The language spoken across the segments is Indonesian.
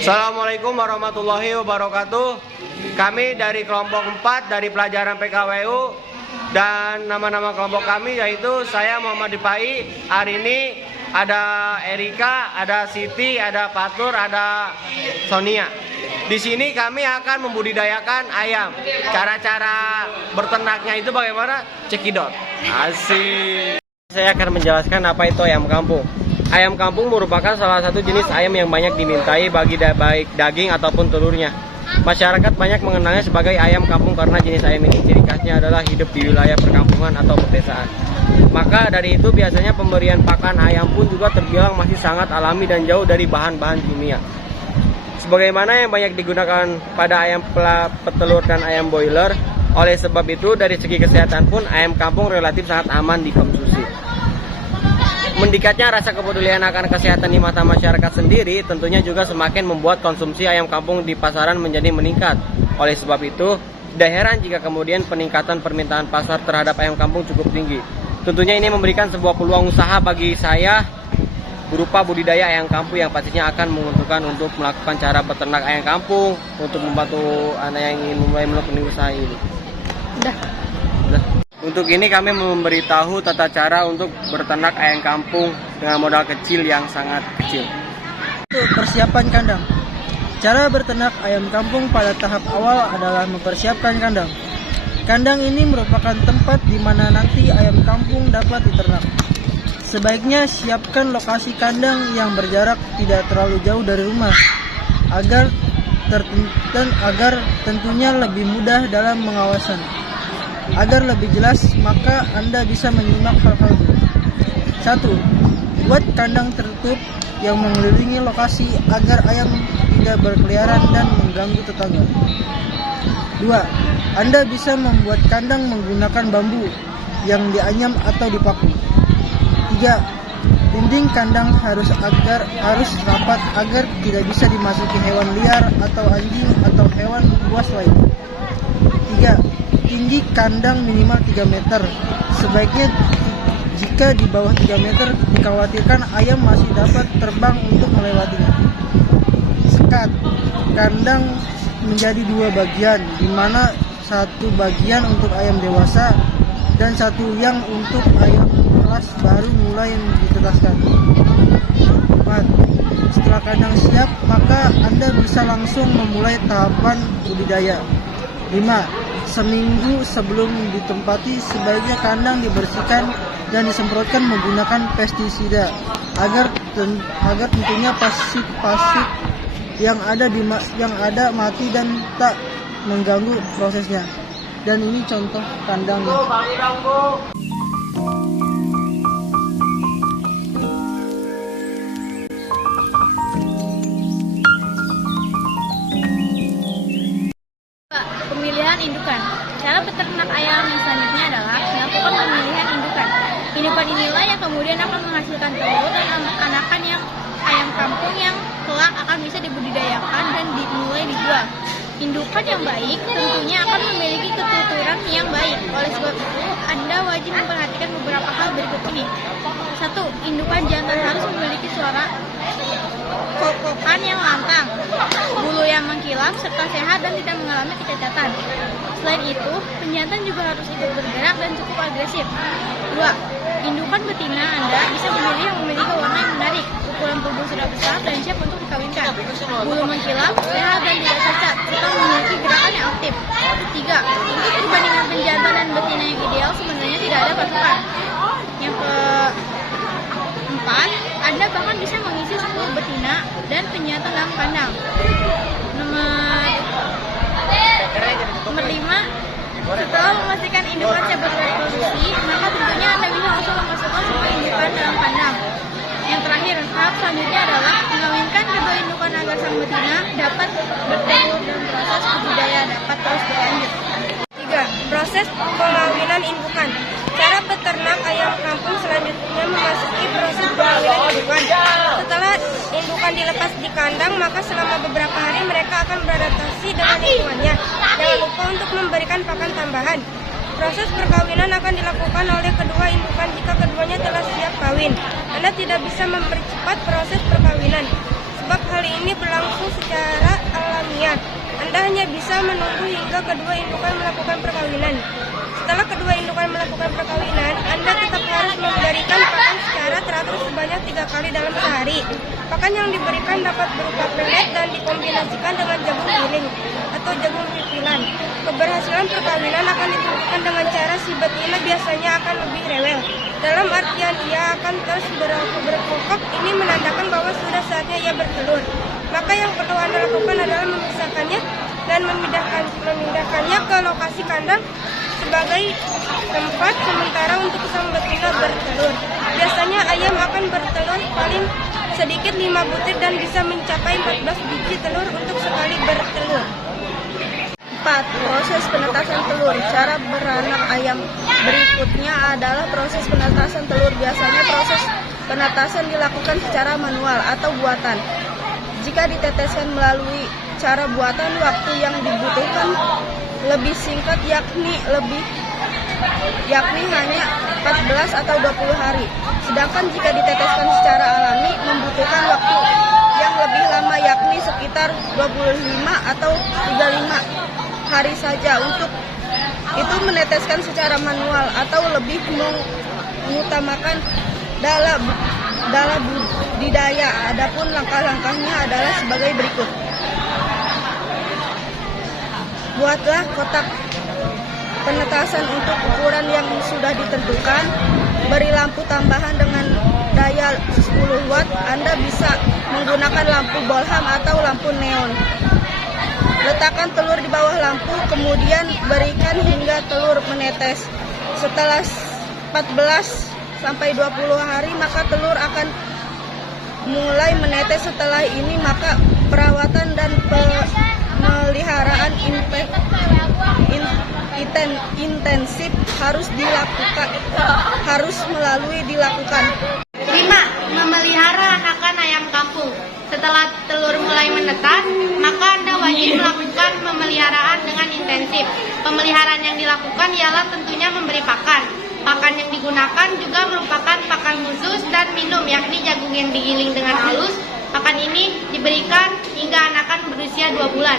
Assalamualaikum warahmatullahi wabarakatuh. Kami dari kelompok 4 dari pelajaran PKWU, dan nama-nama kelompok kami yaitu saya Muhammad Dipai. Hari ini ada Erika, ada Siti, ada Fatur, ada Sonia. Di sini kami akan membudidayakan ayam. Cara-cara berternaknya itu bagaimana? Cekidot. Asik. Saya akan menjelaskan apa itu ayam kampung. Ayam kampung merupakan salah satu jenis ayam yang banyak dimintai baik daging ataupun telurnya. Masyarakat banyak mengenalnya sebagai ayam kampung karena jenis ayam ini ciri khasnya adalah hidup di wilayah perkampungan atau pedesaan. Maka dari itu biasanya pemberian pakan ayam pun juga terbilang masih sangat alami dan jauh dari bahan-bahan kimia. Sebagaimana yang banyak digunakan pada ayam petelur dan ayam boiler, oleh sebab itu dari segi kesehatan pun ayam kampung relatif sangat aman dikonsumsi. Meningkatnya rasa kepedulian akan kesehatan di mata masyarakat sendiri tentunya juga semakin membuat konsumsi ayam kampung di pasaran menjadi meningkat. Oleh sebab itu, tidak heran jika kemudian peningkatan permintaan pasar terhadap ayam kampung cukup tinggi. Tentunya ini memberikan sebuah peluang usaha bagi saya berupa budidaya ayam kampung yang pastinya akan menguntungkan untuk melakukan cara beternak ayam kampung untuk membantu anak yang ingin mulai melakukan usaha ini. Udah. Untuk ini kami memberitahu tata cara untuk berternak ayam kampung dengan modal kecil yang sangat kecil. Untuk persiapan kandang. Cara berternak ayam kampung pada tahap awal adalah mempersiapkan kandang. Kandang ini merupakan tempat di mana nanti ayam kampung dapat diternak. Sebaiknya siapkan lokasi kandang yang berjarak tidak terlalu jauh dari rumah agar tentunya lebih mudah dalam pengawasan. Agar lebih jelas, maka Anda bisa menyimak hal-hal ini. 1. Buat kandang tertutup yang mengelilingi lokasi agar ayam tidak berkeliaran dan mengganggu tetangga. 2. Anda bisa membuat kandang menggunakan bambu yang dianyam atau dipaku. 3. Dinding kandang harus rapat agar tidak bisa dimasuki hewan liar atau anjing atau hewan buas lain. 3. Tinggi kandang minimal 3 meter. Sebaiknya jika di bawah 3 meter dikhawatirkan ayam masih dapat terbang untuk melewatinya. Sekat kandang menjadi 2 bagian, di mana satu bagian untuk ayam dewasa dan satu yang untuk ayam kelas baru mulai ditetaskan. 4. Setelah kandang siap, maka Anda bisa langsung memulai tahapan budidaya. 5. Seminggu sebelum ditempati, sebaiknya kandang dibersihkan dan disemprotkan menggunakan pestisida agar tentunya pasif yang ada mati dan tak mengganggu prosesnya. Dan ini contoh kandangnya. Pemilihan indukan. Cara beternak ayam yang selanjutnya adalah melakukan pemilihan indukan. Indukan inilah yang kemudian akan menghasilkan telur dan anak-anakan yang ayam kampung yang kelak akan bisa dibudidayakan dan dimulai dijual. Indukan yang baik tentunya akan memiliki ketuturan yang baik. Oleh sebab itu, Anda wajib memperhatikan beberapa hal berikut ini. 1. Indukan jantan harus memiliki suara kokokan yang lantang, bulu yang mengkilap, serta sehat dan tidak mengalami kecacatan. Selain itu, penjantan juga harus ikut bergerak dan cukup agresif. 2. Indukan betina Anda bisa memilih yang memiliki warna yang menarik, ukuran tubuh sudah besar dan siap untuk dikawinkan, bulu mengkilap, sehat dan tidak cacat, serta memiliki gerakan yang aktif. 3. Untuk perbandingan penjantan dan betina yang ideal sebenarnya tidak ada patokan. Yang keempat, Anda bahkan bisa mengisi 10 betina dan penjantan dalam kandang. Nomor 5, setelah memastikan indukan siap bereproduksi, maka tentunya Anda bisa langsung memasukkan semua indukan dalam kandang. Yang terakhir, tahap selanjutnya adalah mengawinkan kedua indukan agar sang betina dapat bertelur dan proses budidaya dapat terus berlanjut. 3. Proses pengawinan indukan. Cara beternak ayam kampung selanjutnya memasuki proses pengawinan indukan. Setelah indukan dilepas di kandang, maka selama beberapa hari mereka akan beradaptasi dengan lingkungannya. Jangan lupa untuk memberikan pakan tambahan. Proses perkawinan akan dilakukan oleh kedua indukan jika keduanya telah siap kawin. Anda tidak bisa mempercepat proses perkawinan, sebab hal ini berlangsung secara alamiah. Anda hanya bisa menunggu hingga kedua indukan melakukan perkawinan. Setelah kedua indukan melakukan perkawinan, Anda tetap harus memberikan pakan secara teratur sebanyak 3 kali dalam sehari. Pakan yang diberikan dapat berupa pelet dan dikombinasikan dengan jagung giling atau jagung pipilan. Keberhasilan perkawinan akan ditentukan dengan cara si betina biasanya akan lebih rewel. Dalam artian ia akan terus berkokok, ini menandakan bahwa sudah saatnya ia bertelur. Maka yang perlu Anda lakukan adalah memisahkannya dan memindahkannya ke lokasi kandang sebagai tempat sementara untuk sang betina bertelur. Biasanya ayam akan bertelur paling sedikit 5 butir dan bisa mencapai 14 biji telur untuk sekali bertelur. 4. Proses penetasan telur. Cara beranak ayam berikutnya adalah proses penetasan telur. Biasanya proses penetasan dilakukan secara manual atau buatan. Jika diteteskan melalui cara buatan, waktu yang dibutuhkan lebih singkat, yakni hanya 14 atau 20 hari. Sedangkan jika diteteskan secara alami membutuhkan waktu yang lebih lama, yakni sekitar 25 atau 35 hari saja. Untuk itu meneteskan secara manual atau lebih mengutamakan dalam budidaya. Adapun langkah-langkahnya adalah sebagai berikut. Buatlah kotak penetasan untuk ukuran yang sudah ditentukan. Beri lampu tambahan dengan daya 10 watt. Anda bisa menggunakan lampu bolham atau lampu neon. Letakkan telur di bawah lampu, kemudian berikan hingga telur menetes. Setelah 14 sampai 20 hari maka telur akan mulai menetes. Setelah ini maka perawatan dan pemeliharaan intensif harus dilakukan. 5. Memelihara anakan ayam kampung. Setelah telur mulai menetas, maka Anda wajib melakukan pemeliharaan dengan intensif. Pemeliharaan yang dilakukan ialah tentunya memberi pakan. Pakan yang digunakan juga merupakan pakan khusus dan minum, yakni jagung yang digiling dengan halus. Pakan ini diberikan hingga anakan berusia 2 bulan.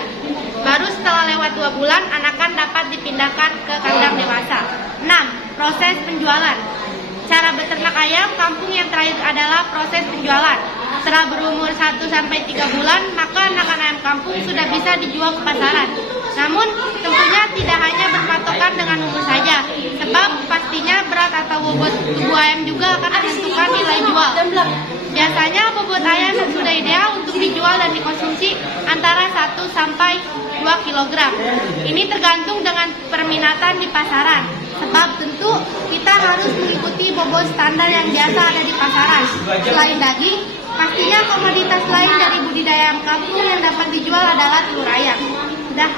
Baru setelah lewat 2 bulan, anakan dapat dipindahkan ke kandang dewasa. 6. Proses penjualan. Cara beternak ayam kampung yang terakhir adalah proses penjualan. Setelah berumur 1-3 bulan, maka anakan ayam kampung sudah bisa dijual ke pasaran. Namun, tentunya tidak hanya berpatokan dengan umur saja, sebab pastinya berat atau bobot tubuh ayam juga akan menentukan nilai jual. Biasanya bobot ayam yang sudah ideal untuk dijual dan dikonsumsi antara 1-2 kg. Ini tergantung dengan perminatan di pasaran, sebab tentu kita harus mengikuti bobot standar yang biasa ada di pasaran. Selain daging, pastinya komoditas lain dari budidaya ayam kampung yang dapat dijual adalah telur ayam. Dah.